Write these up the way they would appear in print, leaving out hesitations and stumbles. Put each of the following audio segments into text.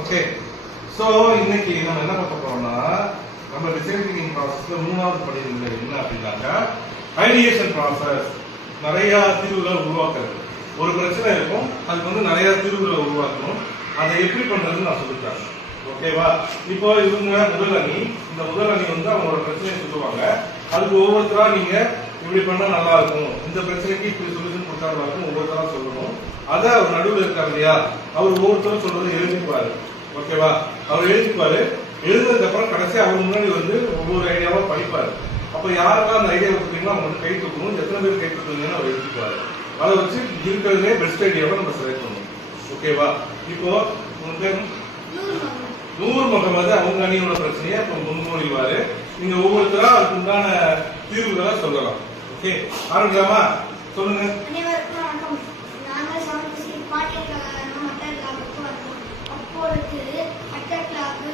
Okay. So இன்னைக்கு நம்ம என்ன பார்க்க போறோம்னா, நம்ம டிசைன் திங்கிங் ப்ராசஸ்ல 3வது படி என்ன அப்படின்னாக்கா ஐடியேஷன் ப்ராசஸ். நிறைய தீர்வுகளை உருவாக்குறது. ஒரு பிரச்சனை இருக்கும், அதுக்கு வந்து நிறைய தீர்வுகளை உருவாக்கணும். அதை எப்படி பண்றதுன்னு நான் சொல்லித்தரேன். ஓகேவா? இப்போ இவங்க முதல் அணி, இந்த முதல் அணி வந்து அவங்களோட பிரச்சனையை சொல்லுவாங்க. அதுக்கு ஒவ்வொருத்தரா நீங்க இப்படி பண்ணா நல்லா இருக்கும், இந்த பிரச்சனைக்கு இப்படி சொல்யூஷன் கொடுத்தா நல்லா இருக்கும், ஒவ்வொருத்தரா சொல்லணும். அதை அவர் நடுவில் இருக்காரு இல்லையா, அவர் ஒவ்வொருத்தரும் சொல்றது எழுதிக்குவாரு. ஓகேவா? அவர் எழுதிக்குவாரு. எழுதுனதுக்கு அப்புறம் கடைசி அவர் முன்னாடி வந்து ஒவ்வொரு ஐடியாவா படிப்பாரு. அப்ப யாருக்கெல்லாம் அந்த ஐடியா கொடுத்தீங்களோ அவங்க வந்து கை தூக்கணும். எத்தனை பேர் கை தூக்குறீங்கன்னு அவர் எழுதிக்குவாரு. அதை வச்சு இருக்கிறதுலே பெஸ்ட் ஐடியாவை நம்ம செலக்ட் பண்ணணும். ஓகேவா? இப்போ நூர் முகமது அவங்க அணியோட பிரச்சனையை அப்ப முன்மொழிவாரு. நீங்க ஒவ்வொருத்தரா அதுக்கு உண்டான தீர்வுகளை சொல்லலாம். ஓகே, ஆரம்பிக்கலாமா? சொல்லுங்க.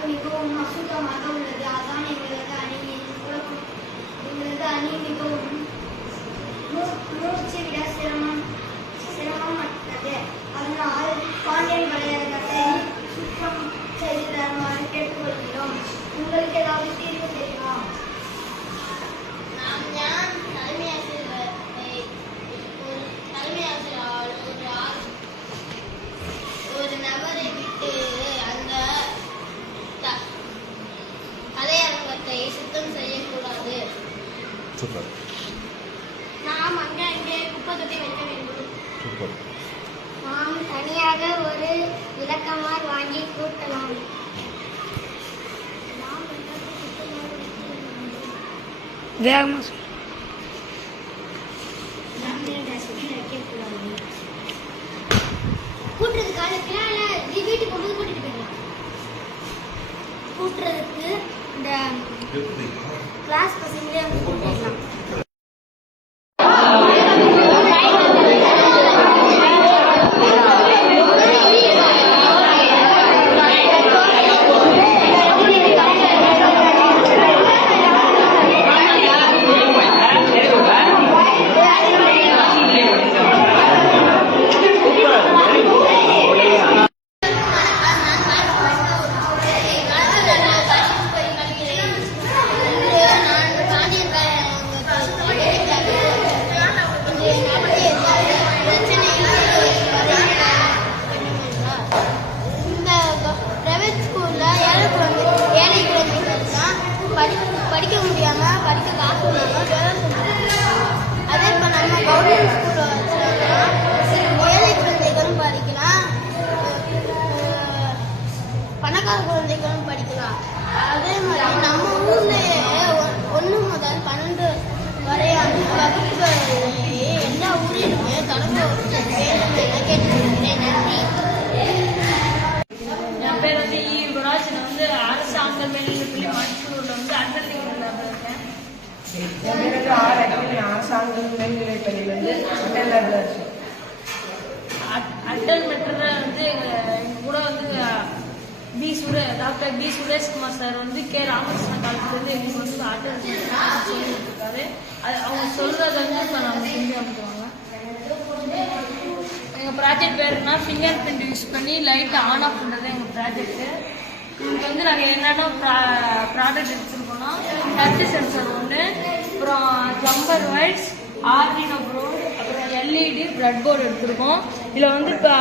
மிகவும் அசுத்தமாக உள்ளது. அதான் எங்களது அணி மிகவும் மூச்சு விட சிரமமற்றது. அதனால் பாண்டியன் விளையாட்டை சுத்தம் செய்து தருமாறு கேட்டுக்கொள்கிறோம். உங்களுக்கு ஏதாவது தீர்வு தெரியுமா? ஒரு நபரை விட்டு அந்த கலையரங்கத்தை சுத்தம் செய்யக்கூடாது. நாம் அங்கே குப்பை தொட்டி வைக்க வேண்டும். நாம் தனியாக ஒரு விளக்கமார் வாங்கி கூட்டலாம். கூட்டுறதுக்கு வீட்டுக்கு கொண்டு கூட்டிட்டு போயிடலாம். கூட்டுறதுக்கு இந்த கிளாஸ் பசங்களே வந்து கூட்டிடலாம். படிக்க முடியாம படிக்க காசு இல்லாம அதே இப்போ நம்ம கவர்மெண்ட் ஸ்கூல்ல வச்சோம்னா ஏழை குழந்தைகளும் படிக்கலாம், பணக்கார குழந்தைகளும் படிக்கலாம். அதே மாதிரி நம்ம ஊர்லயே 1 முதல் 12 வரையான வகுப்புகளிலேயே எல்லா ஊரிலுமே தொடர்பு வேண்டும் என கேட்டுக்கொள்கிறேன். நன்றி. என் பேர் வந்து யுவராஜ். நான் வந்து அரசு ஆண்கள் மேல்நிலைப்பள்ளி மணிப்பூர்ல வந்து அண்டர் இருக்கேன். என் பேர் வந்து அரசு ஆண்கள் மேல்நிலைப்பள்ளியில் வந்து அட்டல் மெட்ரில் வந்து எங்க கூட வந்து டாக்டர் பி சுரேஷ்குமார் சார் வந்து கே ராமகிருஷ்ண காலத்துல இருந்து எங்களுக்கு வந்து அட்டல் சொல்லி கொடுத்துருக்காரு. அவங்க சொல்றதை வந்து இப்போ நம்ம செஞ்சு அனுப்புவாங்க. எங்கள் ப்ராஜெக்ட் பேருனா ஃபிங்கர் பிரிண்ட் யூஸ் பண்ணி லைட் ஆன் ஆஃப் பண்ணுறது எங்கள் ப்ராஜெக்ட்டு. இதுக்கு வந்து நாங்கள் என்னென்ன ப்ராடக்ட் எடுத்துருக்கோம்னா டச் சென்சர் ஒன்று, அப்புறம் ஜம்பர் வைட்ஸ், ஆர்டினோ போர்டு, அப்புறம் எல்இடி பிரெட் போர்டு எடுத்திருக்கோம். இதில் வந்து இப்போ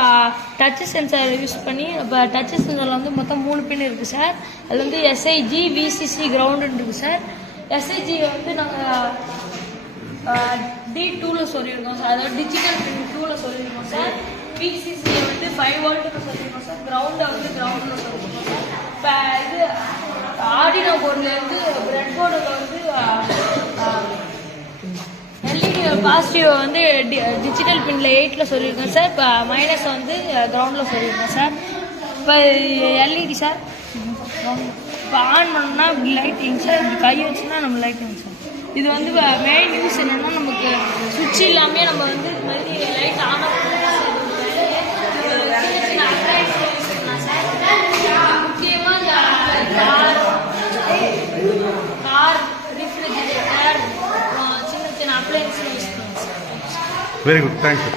டச் சென்சார் யூஸ் பண்ணி இப்போ டச் சென்சாரில் வந்து மொத்தம் 3 பின் இருக்குது சார். அதில் வந்து எஸ்ஐஜி, விசிசி, கிரவுண்டுன்னு இருக்குது சார். எஸ்ஐஜி வந்து நாங்கள் D2ல சொல்லியிருக்கோம் சார், அதாவது டிஜிட்டல் பின் 2ல சொல்லியிருக்கோம் சார். விசிசியை வந்து 5 வோல்ட்டுன்னு சொல்லியிருக்கோம் சார். கிரவுண்டை வந்து கிரவுண்டில் சொல்லியிருக்கோம் சார். இப்போ இது ஆர்டினோ போர்டில் வந்து பிரெட் போர்டில் வந்து எல்இடி பாசிட்டிவ் வந்து டிஜிட்டல் பின்ல 8ல சொல்லியிருக்கோம் சார். இப்போ மைனஸ் வந்து கிரவுண்டில் சொல்லியிருக்கோம் சார். இப்போ எல்இடி சார் இப்போ ஆன் பண்ணோம்னா லைட்டிங் சார். இப்படி கை வச்சுன்னா நம்ம லைட்டிங் சார். இது வந்து மெயின் யூஸ் என்னன்னா, நமக்கு சுவிட்ச் இல்லாமே நம்ம வந்து இது மாதிரி லைட் ஆன் ஆஃப் பண்ணலாம். முக்கியமாக கார், ரெஃப்ரிஜரேட்டர், சின்ன சின்ன அப்ளைன்ஸ் யூஸ் பண்ணுவோம் சார். Very good, thank you.